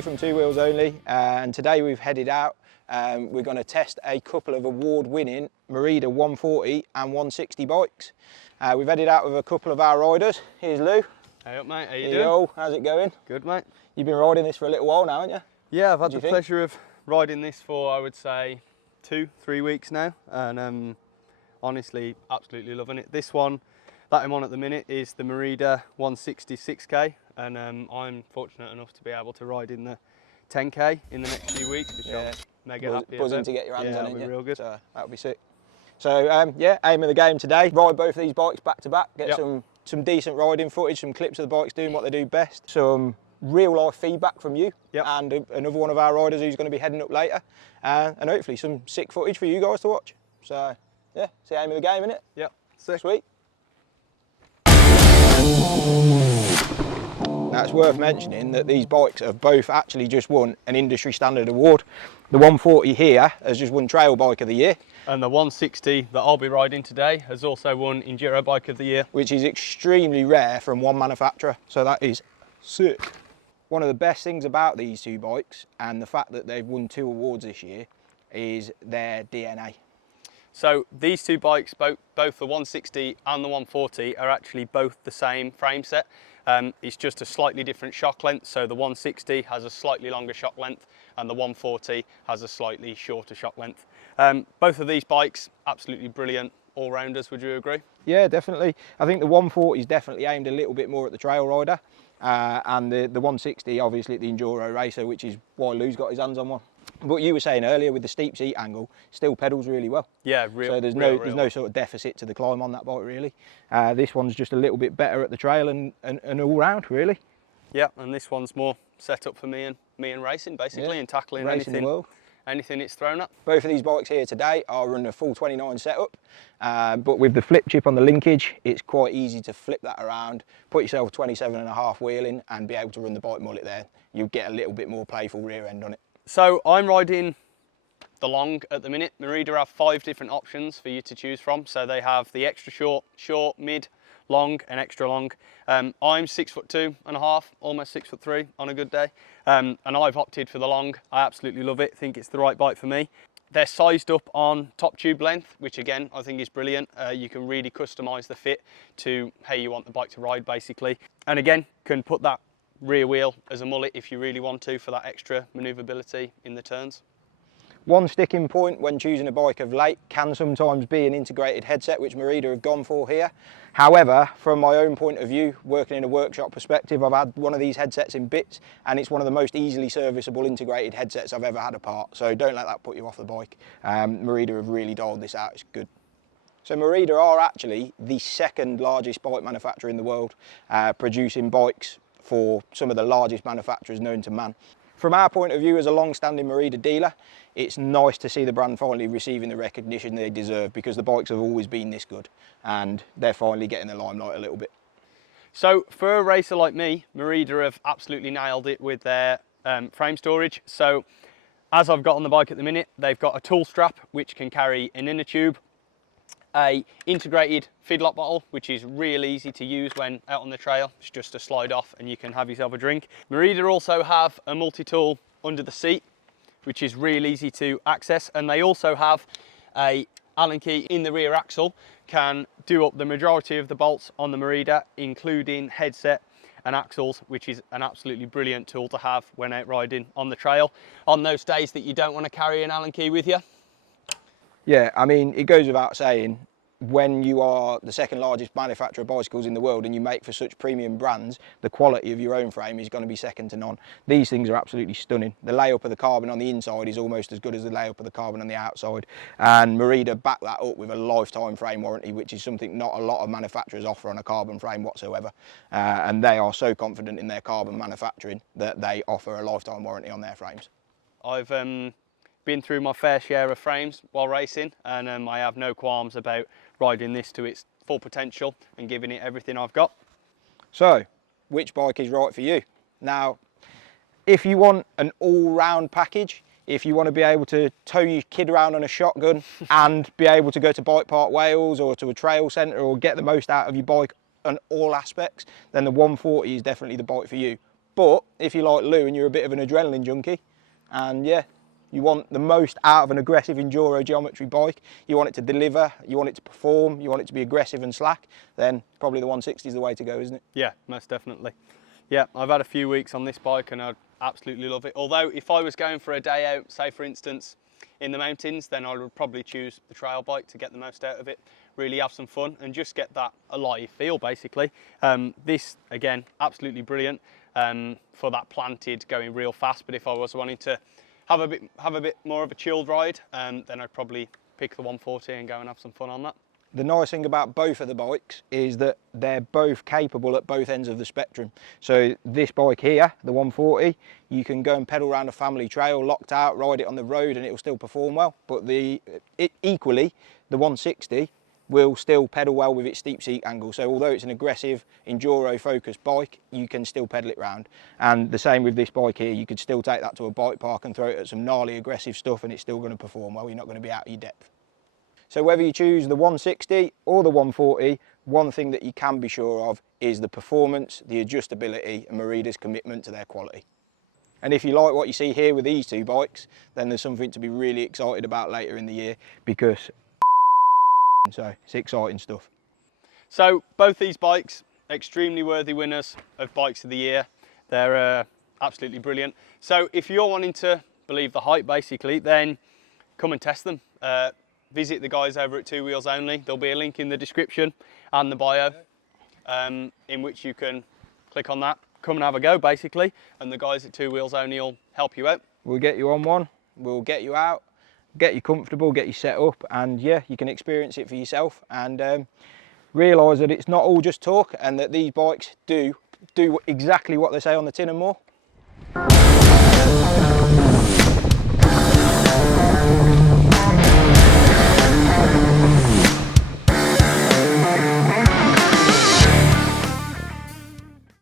Jay from Two Wheels Only, and today we've headed out. We're going to test a couple of award-winning Merida 140 and 160 bikes. We've headed out with a couple of our riders. Here's Lou. Hey up, mate. How you Hey, doing? yo, how's it going? Good, mate. You've been riding this for a little while now, haven't you? Yeah, I've had What the pleasure of riding this for, I would say, 2-3 weeks now, and honestly, absolutely loving it. This one that I'm on at the minute is the Merida 160 6K, and I'm fortunate enough to be able to ride in the 10K in the next few weeks, which I'm mega happy about. Buzzing to get your hands on it. That'll be real good. So that'll be sick. So yeah, aim of the game today, ride both of these bikes back to back, get some decent riding footage, some clips of the bikes doing what they do best, some real life feedback from you and another one of our riders who's going to be heading up later, and hopefully some sick footage for you guys to watch. So yeah, it's the aim of the game, isn't it? Yep, sick. Sweet. Now it's worth mentioning that these bikes have both actually just won an industry standard award. The 140 here has just won Trail Bike of the Year. And the 160 that I'll be riding today has also won Enduro Bike of the Year. Which is extremely rare from one manufacturer, so that is sick. One of the best things about these two bikes, and the fact that they've won 2 awards this year, is their DNA. So these two bikes, both the 160 and the 140, are actually both the same frame set. It's just a slightly different shock length. So the 160 has a slightly longer shock length and the 140 has a slightly shorter shock length. Both of these bikes, absolutely brilliant all-rounders, would you agree? Yeah, definitely. I think the 140 is definitely aimed a little bit more at the trail rider, and the 160 obviously at the enduro racer, which is why Lou's got his hands on one. But you were saying earlier, with the steep seat angle, still pedals really well. Yeah, so there's no sort of deficit to the climb on that bike really. This one's just a little bit better at the trail and all round really. Yeah, and this one's more set up for me and racing basically, and tackling anything it's thrown at. Both of these bikes here today are running a full 29 setup, but with the flip chip on the linkage, it's quite easy to flip that around, put yourself 27.5 wheel in and be able to run the bike mullet there. You get a little bit more playful rear end on it. So I'm riding the long at the minute. Merida have 5 different options for you to choose from. So they have the extra short, mid, long and extra long. I'm 6'2.5", almost 6'3" on a good day. And I've opted for the long. I absolutely love it. Think it's the right bike for me. They're sized up on top tube length, which again, I think is brilliant. You can really customize the fit to how you want the bike to ride basically. And again, can put that rear wheel as a mullet if you really want to for that extra manoeuvrability in the turns. One sticking point when choosing a bike of late can sometimes be an integrated headset, which Merida have gone for here. However, from my own point of view, working in a workshop perspective, I've had one of these headsets in bits and it's one of the most easily serviceable integrated headsets I've ever had apart. So don't let that put you off the bike. Merida have really dialed this out, it's good. So Merida are actually the 2nd largest bike manufacturer in the world, producing bikes for some of the largest manufacturers known to man. From our point of view as a long-standing Merida dealer, it's nice to see the brand finally receiving the recognition they deserve, because the bikes have always been this good and they're finally getting the limelight a little bit. So for a racer like me, Merida have absolutely nailed it with their frame storage. So as I've got on the bike at the minute, they've got a tool strap which can carry an inner tube, a integrated feedlot bottle, which is real easy to use when out on the trail. It's just a slide off and you can have yourself a drink. Merida also have a multi-tool under the seat, which is real easy to access, and they also have a Allen key in the rear axle, can do up the majority of the bolts on the Merida, including headset and axles, which is an absolutely brilliant tool to have when out riding on the trail on those days that you don't want to carry an Allen key with you. Yeah, I mean, it goes without saying, when you are the 2nd largest manufacturer of bicycles in the world and you make for such premium brands, the quality of your own frame is going to be second to none. These things are absolutely stunning. The layup of the carbon on the inside is almost as good as the layup of the carbon on the outside. And Merida back that up with a lifetime frame warranty, which is something not a lot of manufacturers offer on a carbon frame whatsoever. And they are so confident in their carbon manufacturing that they offer a lifetime warranty on their frames. I've been through my fair share of frames while racing, and I have no qualms about riding this to its full potential and giving it everything I've got. So, which bike is right for you? Now, if you want an all-round package, if you want to be able to tow your kid around on a shotgun and be able to go to Bike Park Wales or to a trail centre or get the most out of your bike on all aspects, then the 140 is definitely the bike for you. But if you're like Lou and you're a bit of an adrenaline junkie, and yeah, you want the most out of an aggressive enduro geometry bike, you want it to deliver, you want it to perform, you want it to be aggressive and slack, then probably the 160 is the way to go, isn't it? Yeah, most definitely. Yeah, I've had a few weeks on this bike and I absolutely love it. Although if I was going for a day out, say for instance, in the mountains, then I would probably choose the trail bike to get the most out of it, really have some fun and just get that alive feel basically. This, again, absolutely brilliant for that planted, going real fast, but if I was wanting to have a bit more of a chilled ride, then I'd probably pick the 140 and go and have some fun on that. The nice thing about both of the bikes is that they're both capable at both ends of the spectrum. So this bike here, the 140, you can go and pedal around a family trail, locked out, ride it on the road and it will still perform well. But equally, the 160 will still pedal well with its steep seat angle. So although it's an aggressive, enduro-focused bike, you can still pedal it round. And the same with this bike here, you could still take that to a bike park and throw it at some gnarly, aggressive stuff and it's still going to perform well. You're not going to be out of your depth. So whether you choose the 160 or the 140, one thing that you can be sure of is the performance, the adjustability and Merida's commitment to their quality. And if you like what you see here with these two bikes, then there's something to be really excited about later in the year, because so it's exciting stuff. So both these bikes, extremely worthy winners of Bikes of the Year. They're absolutely brilliant. So if you're wanting to believe the hype basically, then come and test them. Visit the guys over at Two Wheels Only. There'll be a link in the description and the bio in which you can click on that. Come and have a go basically, and the guys at Two Wheels Only will help you out. We'll get you on one, we'll get you out, get you comfortable, get you set up, and yeah, you can experience it for yourself and realise that it's not all just talk and that these bikes do exactly what they say on the tin and more.